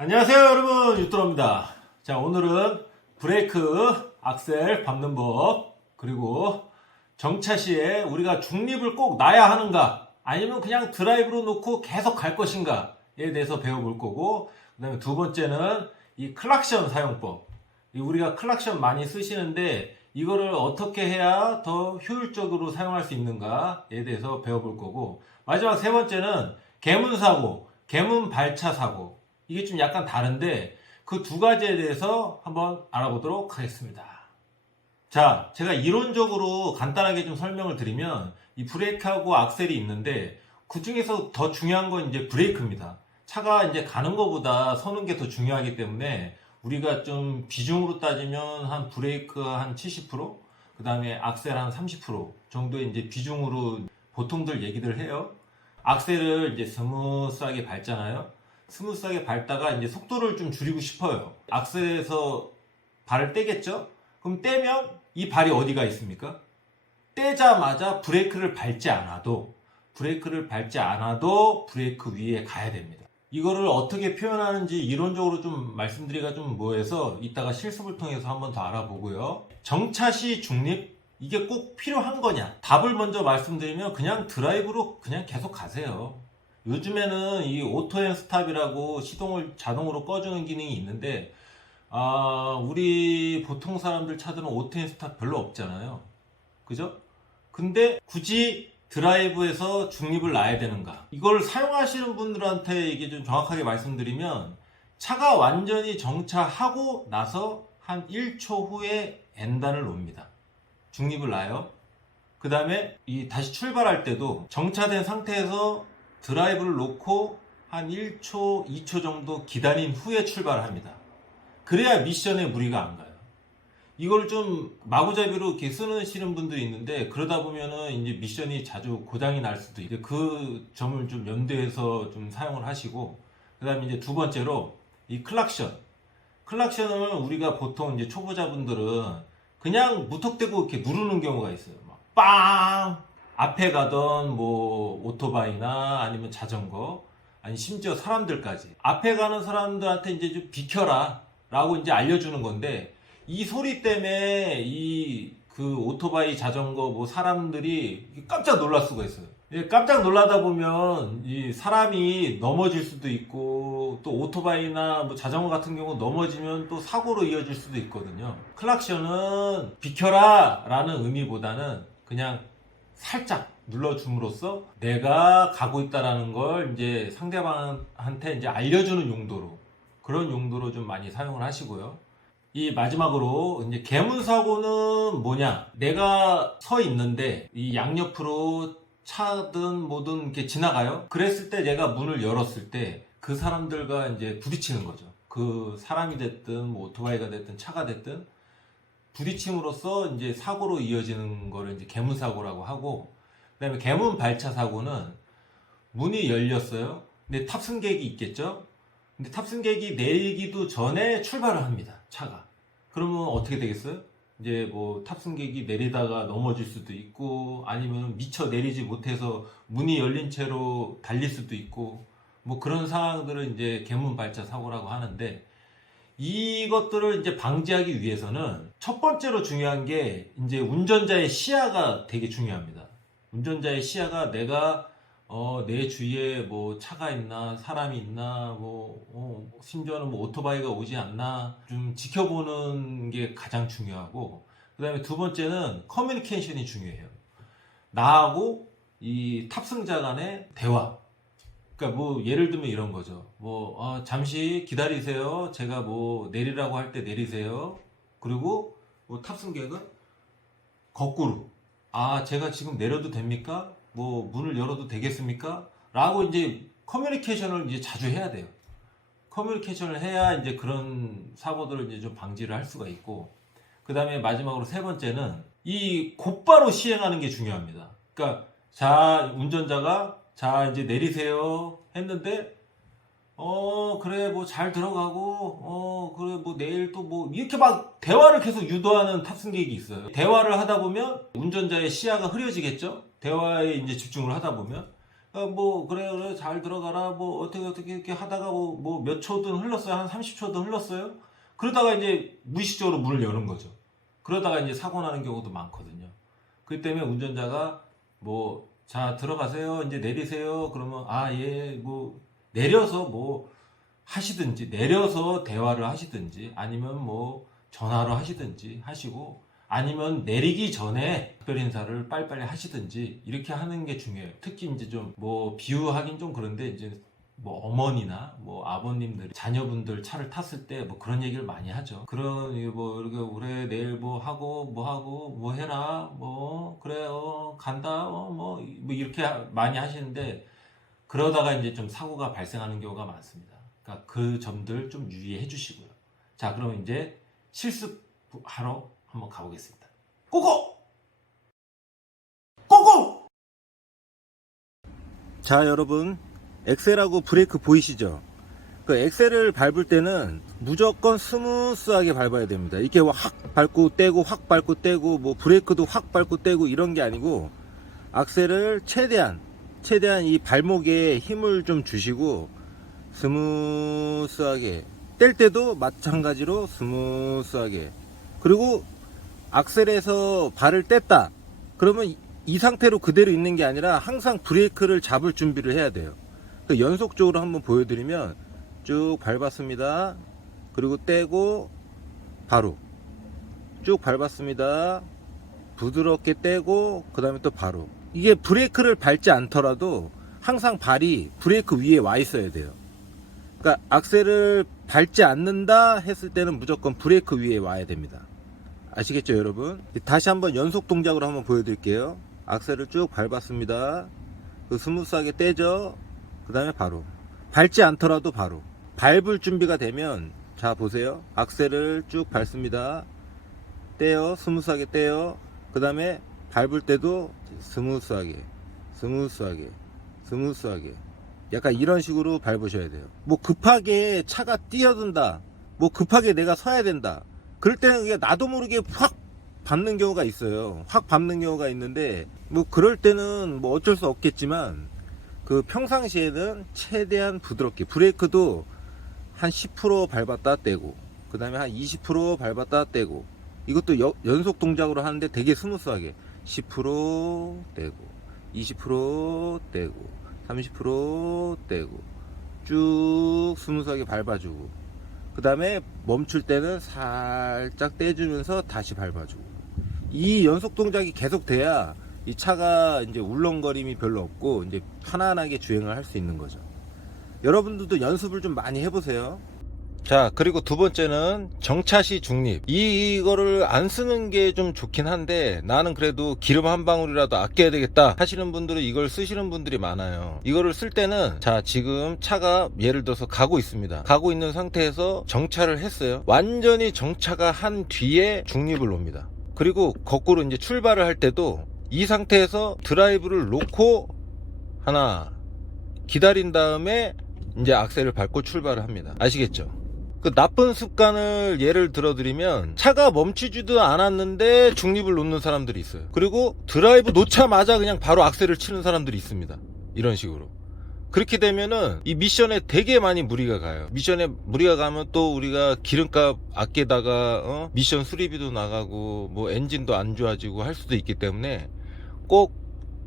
안녕하세요 여러분, 유트로입니다. 자, 오늘은 브레이크, 악셀 밟는 법, 그리고 정차 시에 우리가 중립을 꼭 놔야 하는가, 아니면 그냥 드라이브로 놓고 계속 갈 것인가에 대해서 배워볼 거고, 그 다음에 두 번째는 이 클락션 사용법. 우리가 클락션 많이 쓰시는데 이거를 어떻게 해야 더 효율적으로 사용할 수 있는가에 대해서 배워볼 거고, 마지막 세 번째는 개문사고, 개문 발차 사고. 이게 좀 약간 다른데 그 두 가지에 대해서 한번 알아보도록 하겠습니다. 자, 제가 이론적으로 간단하게 좀 설명을 드리면, 이 브레이크하고 악셀이 있는데 그 중에서 더 중요한 건 이제 브레이크입니다. 차가 이제 가는 것보다 서는 게 더 중요하기 때문에 우리가 좀 비중으로 따지면 한 브레이크 한 70%, 그 다음에 악셀 한 30% 정도의 이제 비중으로 보통들 얘기들 해요. 악셀을 이제 스무스하게 밟잖아요. 스무스하게 밟다가 이제 속도를 좀 줄이고 싶어요. 악셀에서 발을 떼겠죠? 그럼 떼면 이 발이 어디가 있습니까? 떼자마자 브레이크를 밟지 않아도 브레이크 위에 가야 됩니다. 이거를 어떻게 표현하는지 이론적으로 좀 말씀드리기가 좀 뭐해서 이따가 실습을 통해서 한번 더 알아보고요. 정차 시 중립, 이게 꼭 필요한 거냐? 답을 먼저 말씀드리면 그냥 드라이브로 그냥 계속 가세요. 요즘에는 이 오토 앤 스탑이라고 시동을 자동으로 꺼주는 기능이 있는데, 우리 보통 사람들 차들은 오토 앤 스탑 별로 없잖아요. 그죠? 근데 굳이 드라이브에서 중립을 놔야 되는가? 이걸 사용하시는 분들한테 이게 좀 정확하게 말씀드리면, 차가 완전히 정차하고 나서 한 1초 후에 N단을 놓습니다. 중립을 놔요. 그 다음에 다시 출발할 때도 정차된 상태에서 드라이브를 놓고 한 1초, 2초 정도 기다린 후에 출발을 합니다. 그래야 미션에 무리가 안 가요. 이걸 좀 마구잡이로 이렇게 쓰시는 분들이 있는데, 그러다 보면은 이제 미션이 자주 고장이 날 수도 있고, 그 점을 좀 염두해서 좀 사용을 하시고, 그 다음에 이제 두 번째로 이 클락션. 클락션을 우리가 보통 이제 초보자분들은 그냥 무턱대고 이렇게 누르는 경우가 있어요. 막 빵! 앞에 가던 뭐 오토바이나 아니면 자전거, 아니 심지어 사람들까지 앞에 가는 사람들한테 이제 좀 비켜라 라고 이제 알려주는 건데, 이 소리 때문에 그 오토바이, 자전거, 뭐 사람들이 깜짝 놀랄 수가 있어요. 깜짝 놀라다 보면 이 사람이 넘어질 수도 있고, 또 오토바이나 뭐 자전거 같은 경우 넘어지면 또 사고로 이어질 수도 있거든요. 클락션은 비켜라 라는 의미보다는 그냥 살짝 눌러줌으로써 내가 가고 있다라는 걸 이제 상대방한테 이제 알려주는 용도로, 그런 용도로 좀 많이 사용을 하시고요. 이 마지막으로 이제 개문사고는 뭐냐? 내가 서 있는데 이 양옆으로 차든 뭐든 이렇게 지나가요. 그랬을 때 내가 문을 열었을 때 그 사람들과 이제 부딪히는 거죠. 그 사람이 됐든 뭐 오토바이가 됐든 차가 됐든 부딪힘으로써 이제 사고로 이어지는 거를 이제 개문사고라고 하고, 그다음에 개문 발차 사고는 문이 열렸어요. 근데 탑승객이 있겠죠. 근데 탑승객이 내리기도 전에 출발을 합니다, 차가. 그러면 어떻게 되겠어요? 이제 뭐 탑승객이 내리다가 넘어질 수도 있고, 아니면 미처 내리지 못해서 문이 열린 채로 달릴 수도 있고, 뭐 그런 상황들을 이제 개문 발차 사고라고 하는데, 이것들을 이제 방지하기 위해서는 첫 번째로 중요한 게 이제 운전자의 시야가 되게 중요합니다. 운전자의 시야가 내가 내 주위에 뭐 차가 있나, 사람이 있나, 심지어는 뭐 오토바이가 오지 않나 좀 지켜보는 게 가장 중요하고, 그 다음에 두 번째는 커뮤니케이션이 중요해요. 나하고 이 탑승자 간의 대화. 그러니까 뭐 예를 들면 이런 거죠. 잠시 기다리세요. 제가 뭐 내리라고 할 때 내리세요. 그리고 뭐 탑승객은 거꾸로, 제가 지금 내려도 됩니까? 뭐 문을 열어도 되겠습니까? 라고 이제 커뮤니케이션을 이제 자주 해야 돼요. 커뮤니케이션을 해야 이제 그런 사고들을 이제 좀 방지를 할 수가 있고, 그 다음에 마지막으로 세 번째는 이 곧바로 시행하는 게 중요합니다. 그러니까 운전자가 이제 내리세요 했는데, 그래 뭐 잘 들어가고, 그래 뭐 내일 또 뭐 이렇게 막 대화를 계속 유도하는 탑승객이 있어요. 대화를 하다 보면 운전자의 시야가 흐려지겠죠. 대화에 이제 집중을 하다 보면. 뭐 그래 그래 잘 들어가라 뭐 어떻게 이렇게 하다가 뭐 몇 초든 흘렀어요. 한 30초든 흘렀어요. 그러다가 이제 무의식적으로 문을 여는 거죠. 그러다가 이제 사고 나는 경우도 많거든요. 그렇기 때문에 운전자가 뭐 자 들어가세요 이제 내리세요 그러면 아 예 뭐 내려서 뭐 하시든지 내려서 대화를 하시든지 아니면 뭐 전화로 하시든지 하시고 아니면 내리기 전에 특별 인사를 빨리빨리 하시든지 이렇게 하는 게 중요해요. 특히 이제 좀 뭐 비유하긴 좀 그런데 이제 뭐 어머니나 뭐 아버님들 자녀분들 차를 탔을 때 뭐 그런 얘기를 많이 하죠. 그런 뭐 이렇게 그래 내일 뭐 하고 뭐 해라 뭐 그래요 간다 뭐 이렇게 많이 하시는데 그러다가 이제 좀 사고가 발생하는 경우가 많습니다. 그러니까 그 점들 좀 유의해 주시고요. 자, 그럼 이제 실습하러 한번 가보겠습니다. 고고! 고고! 자, 여러분. 엑셀하고 브레이크 보이시죠? 그 엑셀을 밟을 때는 무조건 스무스하게 밟아야 됩니다. 이렇게 확 밟고 떼고 확 밟고 떼고 뭐 브레이크도 확 밟고 떼고 이런 게 아니고 악셀을 최대한 이 발목에 힘을 좀 주시고 스무스하게 뗄 때도 마찬가지로 스무스하게 그리고 악셀에서 발을 뗐다 그러면 이 상태로 그대로 있는 게 아니라 항상 브레이크를 잡을 준비를 해야 돼요. 연속적으로 한번 보여드리면 쭉 밟았습니다. 그리고 떼고 바로 쭉 밟았습니다. 부드럽게 떼고 그 다음에 또 바로 이게 브레이크를 밟지 않더라도 항상 발이 브레이크 위에 와 있어야 돼요. 그러니까 악셀을 밟지 않는다 했을 때는 무조건 브레이크 위에 와야 됩니다. 아시겠죠 여러분? 다시 한번 연속 동작으로 한번 보여드릴게요. 악셀을 쭉 밟았습니다. 그 스무스하게 떼죠. 그 다음에 바로 밟지 않더라도 바로 밟을 준비가 되면 자 보세요. 악셀을 쭉 밟습니다. 떼요. 스무스하게 떼요. 그 다음에 밟을 때도 스무스하게 약간 이런 식으로 밟으셔야 돼요. 뭐 급하게 차가 뛰어든다 뭐 급하게 내가 서야 된다 그럴 때는 그냥 나도 모르게 확 밟는 경우가 있어요. 확 밟는 경우가 있는데 뭐 그럴 때는 뭐 어쩔 수 없겠지만 그 평상시에는 최대한 부드럽게 브레이크도 한 10% 밟았다 떼고 그 다음에 한 20% 밟았다 떼고 이것도 연속 동작으로 하는데 되게 스무스하게 10% 떼고 20% 떼고 30% 떼고 쭉 스무스하게 밟아주고 그 다음에 멈출 때는 살짝 떼주면서 다시 밟아주고 이 연속 동작이 계속 돼야 이 차가 이제 울렁거림이 별로 없고 이제 편안하게 주행을 할 수 있는 거죠. 여러분들도 연습을 좀 많이 해보세요. 자, 그리고 두 번째는 정차시 중립. 이거를 안 쓰는 게 좀 좋긴 한데 나는 그래도 기름 한 방울이라도 아껴야 되겠다 하시는 분들은 이걸 쓰시는 분들이 많아요. 이거를 쓸 때는 자 지금 차가 예를 들어서 가고 있습니다. 가고 있는 상태에서 정차를 했어요. 완전히 정차가 한 뒤에 중립을 놓습니다. 그리고 거꾸로 이제 출발을 할 때도 이 상태에서 드라이브를 놓고 하나 기다린 다음에 이제 악셀을 밟고 출발을 합니다. 아시겠죠? 그 나쁜 습관을 예를 들어드리면 차가 멈추지도 않았는데 중립을 놓는 사람들이 있어요. 그리고 드라이브 놓자마자 그냥 바로 악셀을 치는 사람들이 있습니다. 이런 식으로. 그렇게 되면은 이 미션에 되게 많이 무리가 가요. 미션에 무리가 가면 또 우리가 기름값 아끼다가 미션 수리비도 나가고 뭐 엔진도 안 좋아지고 할 수도 있기 때문에 꼭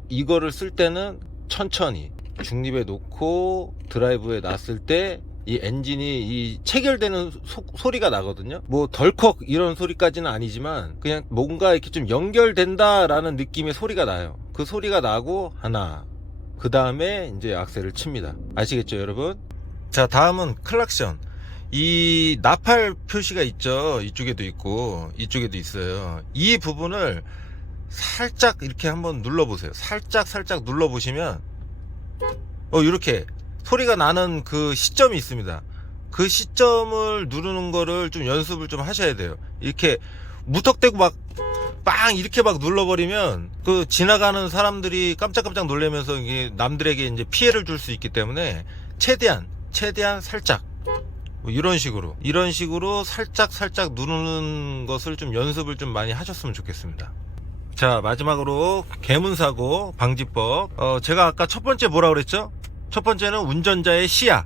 이거를 쓸 때는 천천히 중립에 놓고 드라이브에 놨을 때 이 엔진이 이 체결되는 소리가 나거든요. 뭐 덜컥 이런 소리까지는 아니지만 그냥 뭔가 이렇게 좀 연결된다 라는 느낌의 소리가 나요. 그 소리가 나고 하나 그 다음에 이제 악셀을 칩니다. 아시겠죠 여러분? 자 다음은 클락션. 이 나팔 표시가 있죠. 이쪽에도 있고 이쪽에도 있어요. 이 부분을 살짝 이렇게 한번 눌러보세요. 살짝 눌러보시면 이렇게 소리가 나는 그 시점이 있습니다. 그 시점을 누르는 거를 좀 연습을 좀 하셔야 돼요. 이렇게 무턱대고 막 빵 이렇게 막 눌러버리면 그 지나가는 사람들이 깜짝깜짝 놀라면서 이게 남들에게 이제 피해를 줄 수 있기 때문에 최대한 살짝 뭐 이런 식으로 살짝 누르는 것을 좀 연습을 좀 많이 하셨으면 좋겠습니다. 자, 마지막으로 개문사고 방지법. 제가 아까 첫 번째 뭐라 그랬죠? 첫 번째는 운전자의 시야.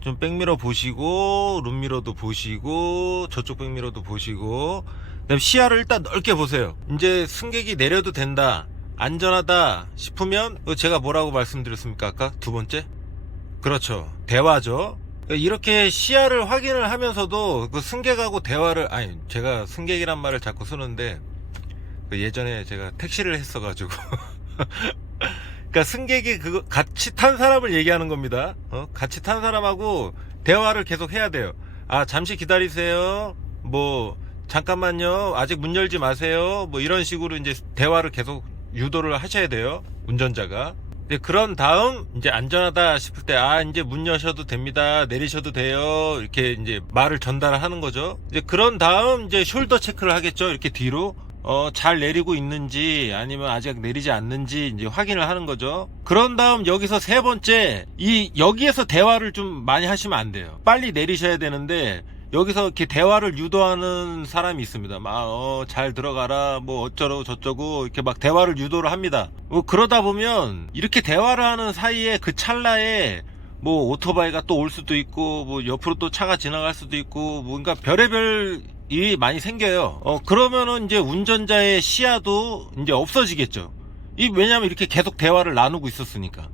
좀 백미러 보시고, 룸미러도 보시고, 저쪽 백미러도 보시고, 그다음에 시야를 일단 넓게 보세요. 이제 승객이 내려도 된다, 안전하다 싶으면, 제가 뭐라고 말씀드렸습니까? 아까 두 번째? 그렇죠. 대화죠. 이렇게 시야를 확인을 하면서도 그 승객하고 대화를, 아니, 제가 승객이란 말을 자꾸 쓰는데, 예전에 제가 택시를 했어가지고. 그러니까 승객이 그거 같이 탄 사람을 얘기하는 겁니다. 같이 탄 사람하고 대화를 계속 해야 돼요. 아, 잠시 기다리세요. 뭐, 잠깐만요. 아직 문 열지 마세요. 뭐, 이런 식으로 이제 대화를 계속 유도를 하셔야 돼요. 운전자가. 그런 다음, 이제 안전하다 싶을 때, 아, 이제 문 여셔도 됩니다. 내리셔도 돼요. 이렇게 이제 말을 전달을 하는 거죠. 이제 그런 다음, 이제 숄더 체크를 하겠죠. 이렇게 뒤로. 잘 내리고 있는지 아니면 아직 내리지 않는지 이제 확인을 하는 거죠. 그런 다음 여기서 세 번째, 여기에서 대화를 좀 많이 하시면 안 돼요. 빨리 내리셔야 되는데 여기서 이렇게 대화를 유도하는 사람이 있습니다. 막 잘 들어가라, 뭐 어쩌고 저쩌고 이렇게 막 대화를 유도를 합니다. 그러다 보면 이렇게 대화를 하는 사이에 그 찰나에 뭐 오토바이가 또 올 수도 있고, 뭐 옆으로 또 차가 지나갈 수도 있고, 뭔가 별의별 일이 많이 생겨요. 그러면은 이제 운전자의 시야도 이제 없어지겠죠. 왜냐면 이렇게 계속 대화를 나누고 있었으니까.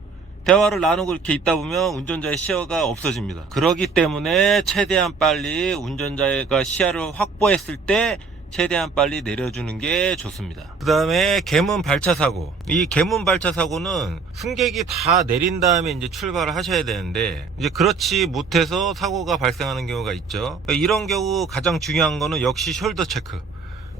대화를 나누고 이렇게 있다 보면 운전자의 시야가 없어집니다. 그러기 때문에 최대한 빨리 운전자가 시야를 확보했을 때 최대한 빨리 내려주는 게 좋습니다. 그 다음에 개문 발차 사고. 이 개문 발차 사고는 승객이 다 내린 다음에 이제 출발을 하셔야 되는데, 이제 그렇지 못해서 사고가 발생하는 경우가 있죠. 이런 경우 가장 중요한 거는 역시 숄더 체크.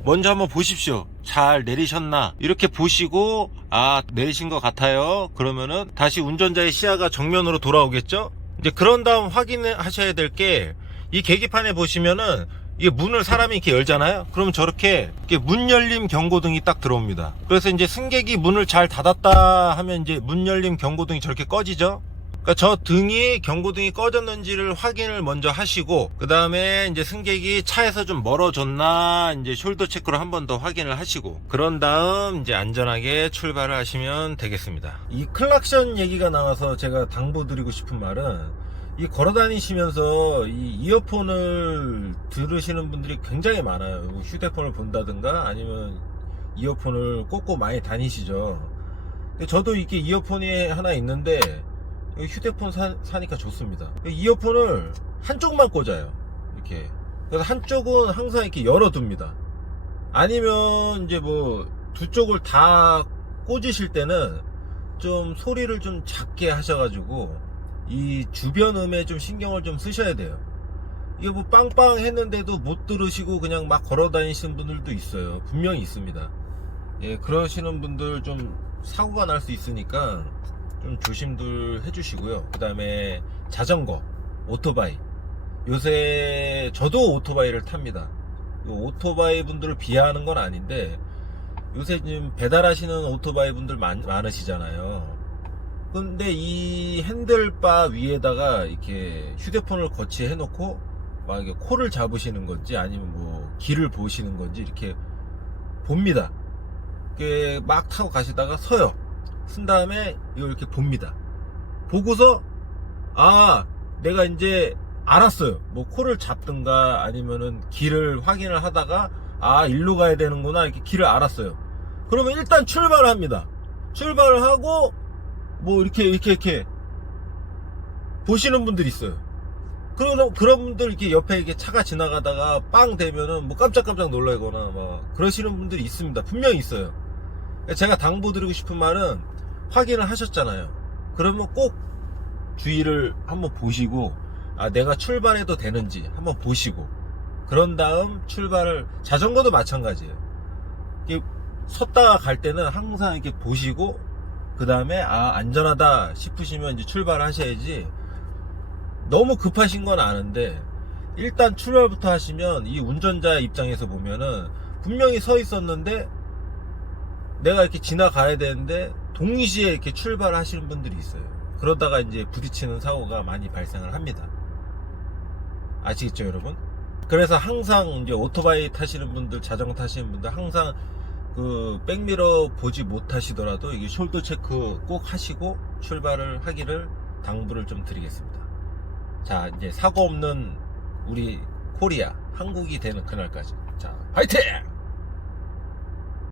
먼저 한번 보십시오. 잘 내리셨나? 이렇게 보시고, 아, 내리신 것 같아요. 그러면은 다시 운전자의 시야가 정면으로 돌아오겠죠? 이제 그런 다음 확인하셔야 될 게, 이 계기판에 보시면은 이게 문을 사람이 이렇게 열잖아요. 그러면 저렇게 문 열림 경고등이 딱 들어옵니다. 그래서 이제 승객이 문을 잘 닫았다 하면 이제 문 열림 경고등이 저렇게 꺼지죠. 그러니까 저 등이 경고등이 꺼졌는지를 확인을 먼저 하시고, 그 다음에 이제 승객이 차에서 좀 멀어졌나 이제 숄더 체크로 한 번 더 확인을 하시고, 그런 다음 이제 안전하게 출발을 하시면 되겠습니다. 이 클락션 얘기가 나와서 제가 당부드리고 싶은 말은, 이 걸어다니시면서 이 이어폰을 들으시는 분들이 굉장히 많아요. 휴대폰을 본다든가 아니면 이어폰을 꽂고 많이 다니시죠. 저도 이렇게 이어폰이 하나 있는데 휴대폰 사니까 좋습니다. 이어폰을 한쪽만 꽂아요. 이렇게. 그래서 한쪽은 항상 이렇게 열어둡니다. 아니면 이제 뭐 두 쪽을 다 꽂으실 때는 좀 소리를 좀 작게 하셔가지고 이 주변 음에 좀 신경을 좀 쓰셔야 돼요. 이게 뭐 빵빵 했는데도 못 들으시고 그냥 막 걸어 다니시는 분들도 있어요. 분명히 있습니다. 예, 그러시는 분들 좀 사고가 날 수 있으니까 좀 조심들 해주시고요. 그 다음에 자전거, 오토바이. 요새 저도 오토바이를 탑니다. 오토바이 분들을 비하하는 건 아닌데, 요새 지금 배달하시는 오토바이 분들 많으시잖아요. 근데 이 핸들바 위에다가 이렇게 휴대폰을 거치해 놓고 막 이렇게 코를 잡으시는 건지 아니면 뭐 길을 보시는 건지 이렇게 봅니다. 이렇게 막 타고 가시다가 서요. 쓴 다음에 이걸 이렇게 봅니다. 보고서, 아, 내가 이제 알았어요. 뭐 코를 잡든가 아니면은 길을 확인을 하다가, 아, 일로 가야 되는구나, 이렇게 길을 알았어요. 그러면 일단 출발을 합니다. 출발을 하고 뭐 이렇게 보시는 분들이 있어요. 그런 분들 이렇게 옆에 이렇게 차가 지나가다가 빵 되면은 뭐 깜짝깜짝 놀라거나 막 그러시는 분들이 있습니다. 분명히 있어요. 제가 당부드리고 싶은 말은, 확인을 하셨잖아요. 그러면 꼭 주의를 한번 보시고, 아, 내가 출발해도 되는지 한번 보시고, 그런 다음 출발을, 자전거도 마찬가지예요. 이렇게 섰다가 갈 때는 항상 이렇게 보시고, 그 다음에 아, 안전하다 싶으시면 이제 출발을 하셔야지. 너무 급하신 건 아는데 일단 출발부터 하시면 이 운전자 입장에서 보면은 분명히 서 있었는데 내가 이렇게 지나가야 되는데 동시에 이렇게 출발을 하시는 분들이 있어요. 그러다가 이제 부딪히는 사고가 많이 발생을 합니다. 아시겠죠, 여러분? 그래서 항상 이제 오토바이 타시는 분들, 자전거 타시는 분들 항상 그 백미러 보지 못하시더라도 이게 숄더 체크 꼭 하시고 출발을 하기를 당부를 좀 드리겠습니다. 자, 이제 사고 없는 우리 코리아 한국이 되는 그날까지 자, 화이팅!